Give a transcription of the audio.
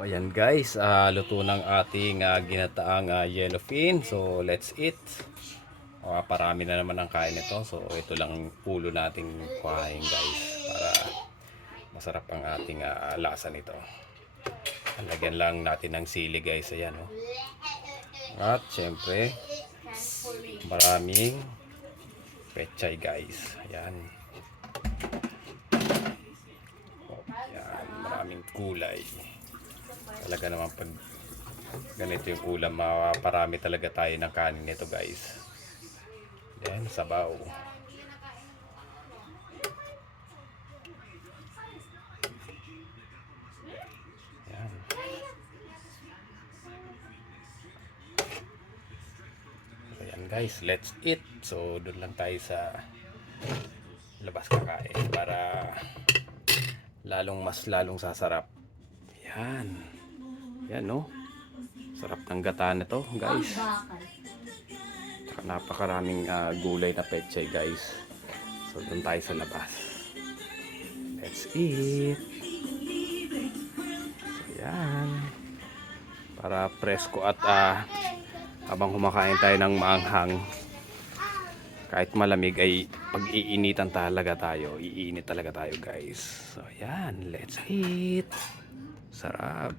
So ayan guys, luto ng ating ginataang yellowfin. So let's eat. Parami na naman ang kain nito. So ito lang ang pulo nating kuhain guys, para masarap ang ating lasa nito. Lagyan lang natin ng sili guys, ayan oh. At syempre maraming pechay guys, ayan. Ayan, maraming kulay. Talaga naman pag ganito yung ulam, maparami talaga tayo ng kanin nito guys. Yan, sabaw. Yan. Ayan guys, let's eat. So doon lang tayo sa labas kakain para mas lalong sasarap. Yan. Yan no. Sarap ng gata nito guys. Saka napakaraming gulay na pechay guys. So doon tayo sa labas. Let's eat. So yan. Para presko at habang kumakain tayo ng maanghang, kahit malamig ay pag-iinitan talaga tayo. Iinit talaga tayo guys. So yan, let's eat. Sarap.